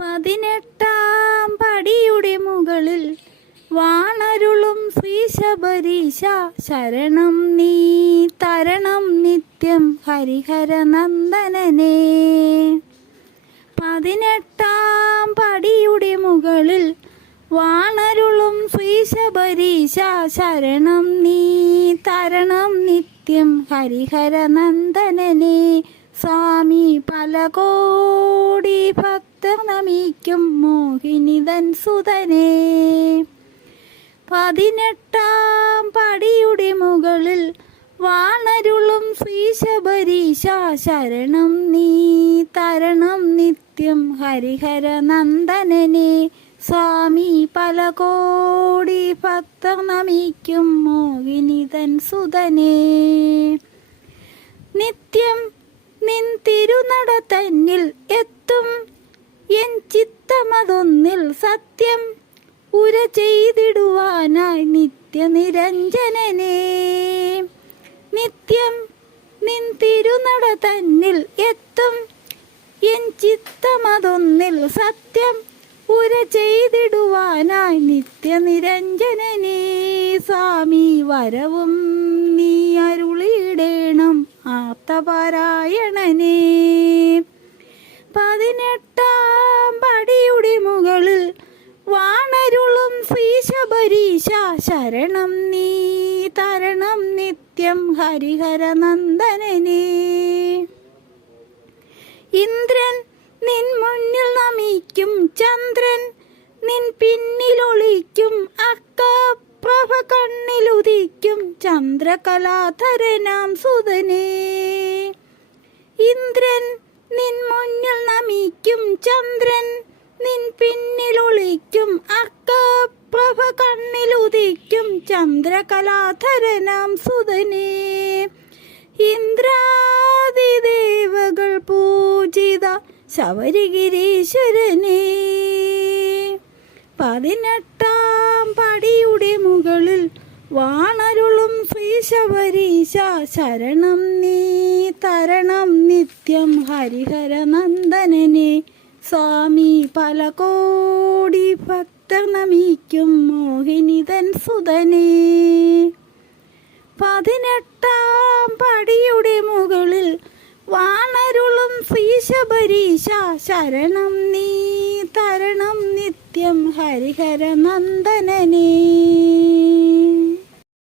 18 പടിയുടെ മുകളിൽ വാണരുളും ശ്രീ ശബരീശ ശരണം നീ തരണം നിത്യം ഹരിഹര നന്ദനനേ. 18 പടിയുടെ മുകളിൽ വാണരുളും ശ്രീ ശബരീശ ശരണം നീ തരണം നിത്യം ഹരിഹര നന്ദനനേ. സ്വാമി പല കോടി ഭക്തർ നമിക്കും മോഹിനിതൻ സുതനേ. 18 പടിയുടെ മുകളിൽ വാണരുളും ശ്രീ ശബരീശ ശരണം നീ തരണം നിത്യം ഹരിഹര നന്ദനനേ. സ്വാമി പല കോടി ഭക്തർ നമിക്കും മോഹിനിതൻ സുതനേ. നിത്യം നിൻ തിരുനട തന്നിൽ എത്തും എൻ ചിത്തമതൊന്നിൽ സത്യം ഉര ചെയ്തിടുവാനായി നിത്യനിരഞ്ജനനേ. നിത്യം നിൻ തിരുനട തന്നിൽ എത്തും എൻ ചിത്തമതൊന്നിൽ സത്യം ഉര ചെയ്തിടുവാനായി നിത്യനിരഞ്ജനനേ. സ്വാമി വരവും നീ അരുളിയിടേണം ആർത്തപാരായണനേ. 18 പടിയുടെ മുകളിൽ വാണരുളും ശ്രീ ശബരീശ ശരണം നീ തരണം നിത്യം ഹരിഹര നന്ദനനേ. ഇന്ദ്രൻ നിൻ മുന്നിൽ നമിക്കും ചന്ദ്രൻ നിൻ പിന്നിലൊളിക്കും അക്കപ്രഭ കണ്ണിലുദിക്കും ചന്ദ്രകലാധരനാം സുതനേ. ഇന്ദ്രൻ നിൻ മുന്നിൽ നമിക്കും ചന്ദ്രൻ നിൻ പിന്നിലൊളിക്കും അക്കപ്രഭ കണ്ണിലുദിക്കും ചന്ദ്രകലാധരനാം സുതനേ. ഇന്ദ്രാദിദേവകൾ പൂജിത ശബരിഗിരീശ്വരനേ. 18 പടിയുടെ മുകളിൽ വാണരുളും ശ്രീ ശബരീശ ശരണം നീ തരണം നിത്യം ഹരിഹര നന്ദനനേ. സ്വാമി പല കോടി ഭക്തർ നമിക്കും മോഹിനിതൻ സുതനേ. 18 പടിയുടെ മുകളിൽ വാണരുളും ശ്രീ ശബരീശ ശരണം നീ തരണം നിത്യം ഹരിഹര നന്ദനനേ.